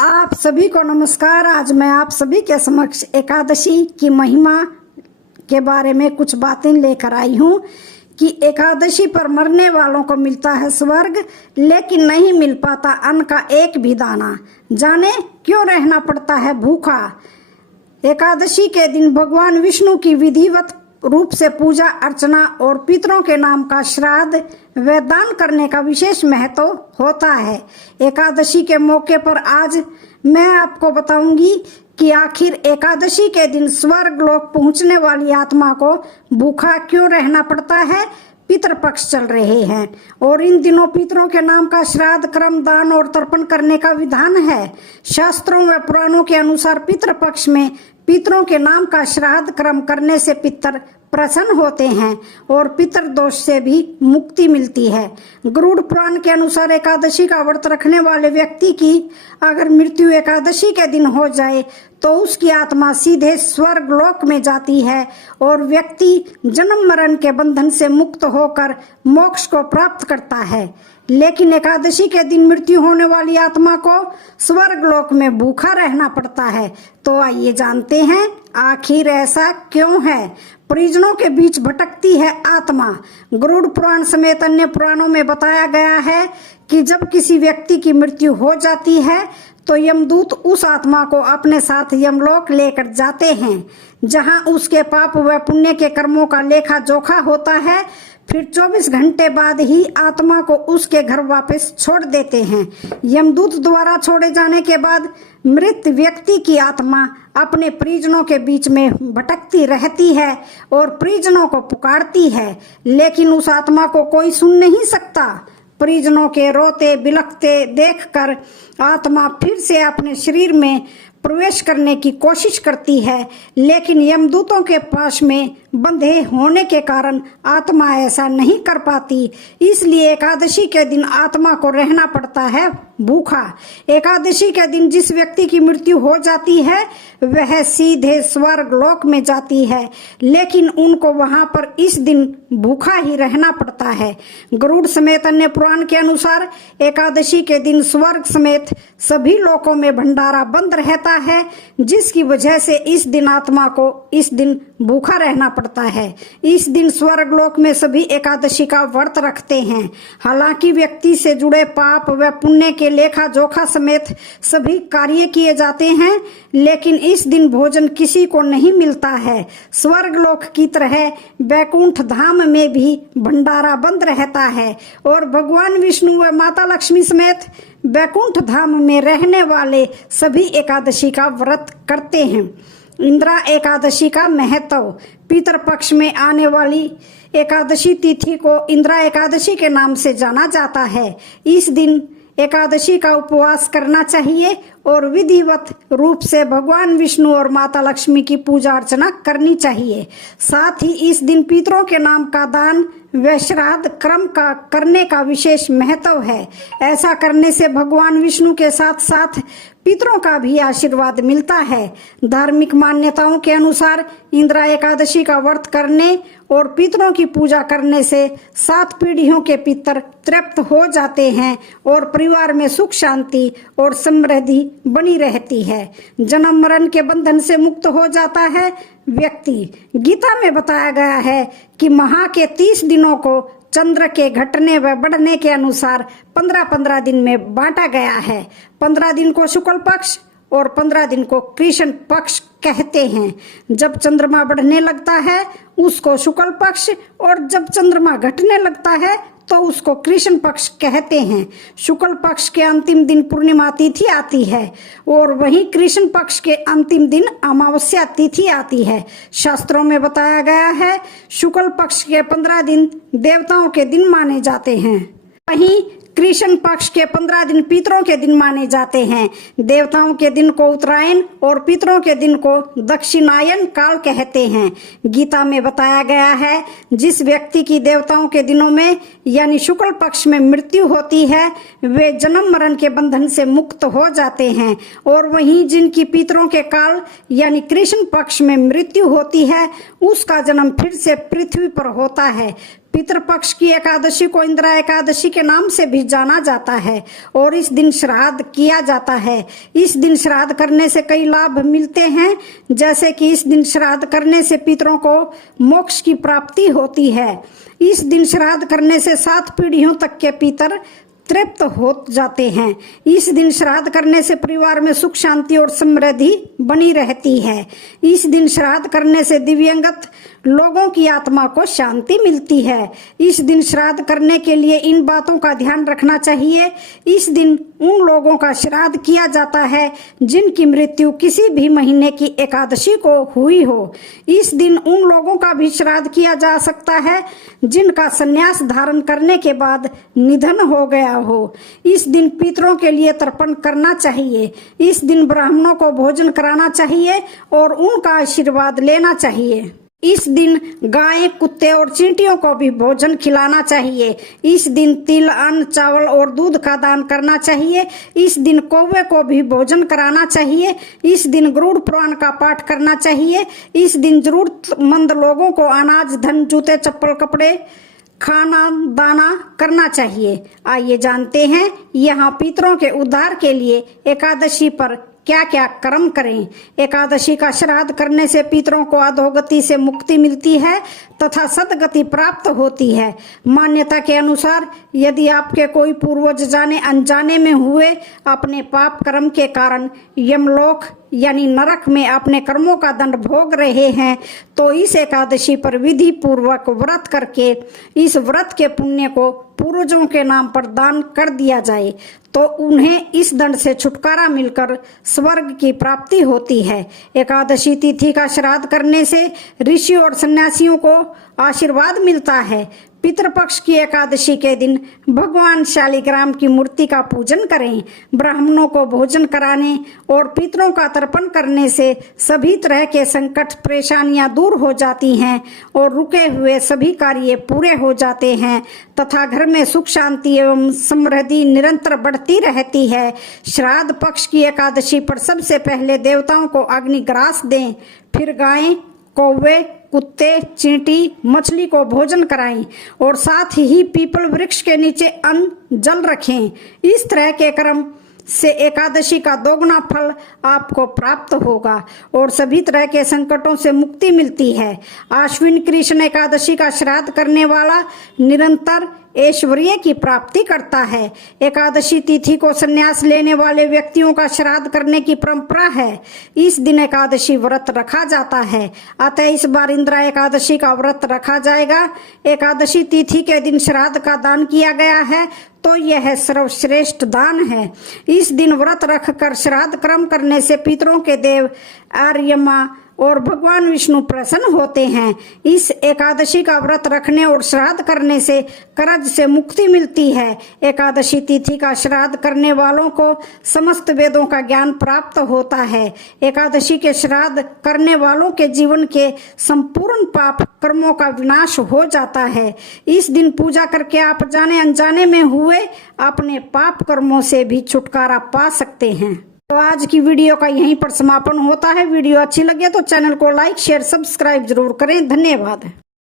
आप सभी को नमस्कार। आज मैं आप सभी के समक्ष एकादशी की महिमा के बारे में कुछ बातें लेकर आई हूँ कि एकादशी पर मरने वालों को मिलता है स्वर्ग, लेकिन नहीं मिल पाता अन्न का एक भी दाना। जाने क्यों रहना पड़ता है भूखा। एकादशी के दिन भगवान विष्णु की विधिवत रूप से पूजा अर्चना और पितरों के नाम का श्राद्ध व दान करने का विशेष महत्व होता है। एकादशी के मौके पर आज मैं आपको बताऊंगी कि आखिर एकादशी के दिन स्वर्ग लोक पहुंचने वाली आत्मा को भूखा क्यों रहना पड़ता है। पितृपक्ष चल रहे हैं और इन दिनों पितरों के नाम का श्राद्ध क्रम दान और तर्पण करने का विधान है। शास्त्रों व पुराणों के अनुसार पितृपक्ष में पितरों के नाम का श्राद्ध क्रम करने से पितर प्रसन्न होते हैं और पितर दोष से भी मुक्ति मिलती है। गरुड़ पुराण के अनुसार एकादशी का व्रत रखने वाले व्यक्ति की अगर मृत्यु एकादशी के दिन हो जाए तो उसकी आत्मा सीधे स्वर्ग लोक में जाती है और व्यक्ति जन्म मरण के बंधन से मुक्त होकर मोक्ष को प्राप्त करता है। लेकिन एकादशी के दिन मृत्यु होने वाली आत्मा को स्वर्ग लोक में भूखा रहना पड़ता है। तो आइए जानते हैं आखिर ऐसा क्यों है। परिजनों के बीच भटकती है आत्मा। गरुड़ पुराण समेत अन्य पुराणों में बताया गया है कि जब किसी व्यक्ति की मृत्यु हो जाती है तो यमदूत उस आत्मा को अपने साथ यमलोक लेकर जाते हैं, जहां उसके पाप व पुण्य के कर्मों का लेखा जोखा होता है। फिर 24 घंटे बाद ही आत्मा को उसके घर वापस छोड़ देते हैं। यमदूत द्वारा छोड़े जाने के बाद मृत व्यक्ति की आत्मा अपने परिजनों के बीच में भटकती रहती है और परिजनों को पुकारती है, लेकिन उस आत्मा को कोई सुन नहीं सकता। परिजनों के रोते बिलखते देखकर आत्मा फिर से अपने शरीर में प्रवेश करने की कोशिश करती है, लेकिन यमदूतों के पास में बंधे होने के कारण आत्मा ऐसा नहीं कर पाती। इसलिए एकादशी के दिन आत्मा को रहना पड़ता है भूखा। एकादशी के दिन जिस व्यक्ति की मृत्यु हो जाती है वह सीधे स्वर्ग लोक में जाती है, लेकिन उनको वहां पर इस दिन भूखा ही रहना पड़ता है। गरुड़ समेत अन्य पुराण के अनुसार एकादशी के दिन स्वर्ग समेत सभी लोकों में भंडारा बंद रहता है, जिसकी वजह से इस दिन आत्मा को इस दिन भूखा रहना पड़ता है। इस दिन स्वर्ग लोक में सभी एकादशी का व्रत रखते हैं। हालांकि व्यक्ति से जुड़े पाप व पुण्य के लेखा जोखा समेत सभी कार्य किए जाते हैं, लेकिन इस दिन भोजन किसी को नहीं मिलता है। स्वर्ग लोक की तरह बैकुंठ धाम में भी भंडारा बंद रहता है और भगवान विष्णु व माता लक्ष्मी समेत बैकुंठ धाम में रहने वाले सभी एकादशी का व्रत करते हैं। इंदिरा एकादशी का महत्व। पितृपक्ष में आने वाली एकादशी तिथि को इंदिरा एकादशी के नाम से जाना जाता है। इस दिन एकादशी का उपवास करना चाहिए और विधिवत रूप से भगवान विष्णु और माता लक्ष्मी की पूजा अर्चना करनी चाहिए। साथ ही इस दिन पितरों के नाम का दान व श्राद्ध क्रम का करने का विशेष महत्व है। ऐसा करने से भगवान विष्णु के साथ साथ पितरों का भी आशीर्वाद मिलता है। धार्मिक मान्यताओं के अनुसार इंदिरा एकादशी का व्रत करने और पितरों की पूजा करने से 7 पीढ़ियों के पितर तृप्त हो जाते हैं और परिवार में सुख शांति और समृद्धि बनी रहती है। जन्म मरण के बंधन से मुक्त हो जाता है व्यक्ति। गीता में बताया गया है कि माह के 30 दिनों को चंद्र के घटने व बढ़ने के अनुसार 15-15 दिन में बांटा गया है। 15 दिन को शुक्ल पक्ष और 15 दिन को कृष्ण पक्ष कहते हैं। जब चंद्रमा बढ़ने लगता है उसको शुक्ल पक्ष और जब चंद्रमा घटने लगता है तो उसको कृष्ण पक्ष कहते हैं। शुक्ल पक्ष के अंतिम दिन पूर्णिमा तिथि आती है और वहीं कृष्ण पक्ष के अंतिम दिन अमावस्या तिथि आती है। शास्त्रों में बताया गया है शुक्ल पक्ष के 15 दिन देवताओं के दिन माने जाते हैं, वहीं कृष्ण पक्ष के 15 दिन पितरों के दिन माने जाते हैं। देवताओं के दिन को उत्तरायण और पितरों के दिन को दक्षिणायन काल कहते हैं। गीता में बताया गया है जिस व्यक्ति की देवताओं के दिनों में यानी शुक्ल पक्ष में मृत्यु होती है वे जन्म मरण के बंधन से मुक्त हो जाते हैं, और वहीं जिनकी पितरों के काल यानी कृष्ण पक्ष में मृत्यु होती है उसका जन्म फिर से पृथ्वी पर होता है। पितृपक्ष की एकादशी को इंदिरा एकादशी के नाम से भी जाना जाता है और इस दिन श्राद्ध किया जाता है। इस दिन श्राद्ध करने से कई लाभ मिलते हैं, जैसे कि इस दिन श्राद्ध करने से पितरों को मोक्ष की प्राप्ति होती है। इस दिन श्राद्ध करने से 7 पीढ़ियों तक के पितर तृप्त हो जाते हैं। इस दिन श्राद्ध करने से परिवार में सुख शांति और समृद्धि बनी रहती है। इस दिन श्राद्ध करने से दिव्यांगत लोगों की आत्मा को शांति मिलती है। इस दिन श्राद्ध करने के लिए इन बातों का ध्यान रखना चाहिए। इस दिन उन लोगों का श्राद्ध किया जाता है जिनकी मृत्यु किसी भी महीने की एकादशी को हुई हो। इस दिन उन लोगों का भी श्राद्ध किया जा सकता है जिनका संन्यास धारण करने के बाद निधन हो गया हो। इस दिन पितरों के लिए तर्पण करना चाहिए। इस दिन ब्राह्मणों को भोजन कराना चाहिए और उनका आशीर्वाद लेना चाहिए। इस दिन गाय, कुत्ते और चींटियों को भी भोजन खिलाना चाहिए। इस दिन तिल, अन्न, चावल और दूध का दान करना चाहिए। इस दिन कौवे को भी भोजन कराना चाहिए। इस दिन गरुड़ पुराण का पाठ करना चाहिए। इस दिन जरूरतमंद लोगों को अनाज, धन, जूते, चप्पल, कपड़े, खाना दाना करना चाहिए। आइए जानते हैं यहाँ पितरों के उद्धार के लिए एकादशी पर क्या क्या कर्म करें। एकादशी का श्राद्ध करने से पितरों को अधोगति से मुक्ति मिलती है तथा सदगति प्राप्त होती है। मान्यता के अनुसार यदि आपके कोई पूर्वज जाने अनजाने में हुए अपने पाप कर्म के कारण यमलोक यानी नरक में अपने कर्मों का दंड भोग रहे हैं, तो इस एकादशी पर विधि पूर्वक व्रत करके इस व्रत के पुण्य को पूर्वजों के नाम पर दान कर दिया जाए तो उन्हें इस दंड से छुटकारा मिलकर स्वर्ग की प्राप्ति होती है। एकादशी तिथि का श्राद्ध करने से ऋषि और सन्यासियों को आशीर्वाद मिलता है। पितृपक्ष की एकादशी के दिन भगवान शालिग्राम की मूर्ति का पूजन करें। ब्राह्मणों को भोजन कराने और पितरों का तर्पण करने से सभी तरह के संकट परेशानियां दूर हो जाती हैं और रुके हुए सभी कार्य पूरे हो जाते हैं तथा घर में सुख शांति एवं समृद्धि निरंतर बढ़ती रहती है। श्राद्ध पक्ष की एकादशी पर सबसे पहले देवताओं को अग्निग्रास दें, फिर गाय, कौवे, कुत्ते, चींटी, मछली को भोजन कराएं और साथ ही पीपल वृक्ष के नीचे अन्न जल रखें। इस तरह के कर्म से एकादशी का दोगुना फल आपको प्राप्त होगा और सभी तरह के संकटों से मुक्ति मिलती है। आश्विन कृष्ण एकादशी का श्राद्ध करने वाला निरंतर ऐश्वर्य की प्राप्ति करता है। एकादशी तिथि को संन्यास लेने वाले व्यक्तियों का श्राद्ध करने की परंपरा है। इस दिन एकादशी व्रत रखा जाता है, अतः इस बार इंदिरा एकादशी का व्रत रखा जाएगा। एकादशी तिथि के दिन श्राद्ध का दान किया गया है तो यह सर्वश्रेष्ठ दान है। इस दिन व्रत रखकर श्राद्ध कर्म करने से पितरों के देव आर्यमा और भगवान विष्णु प्रसन्न होते हैं। इस एकादशी का व्रत रखने और श्राद्ध करने से कर्ज से मुक्ति मिलती है। एकादशी तिथि का श्राद्ध करने वालों को समस्त वेदों का ज्ञान प्राप्त होता है। एकादशी के श्राद्ध करने वालों के जीवन के संपूर्ण पाप कर्मों का विनाश हो जाता है। इस दिन पूजा करके आप जाने अनजाने में हुए अपने पाप कर्मों से भी छुटकारा पा सकते हैं। तो आज की वीडियो का यहीं पर समापन होता है। वीडियो अच्छी लगे तो चैनल को लाइक, शेयर, सब्सक्राइब जरूर करें। धन्यवाद।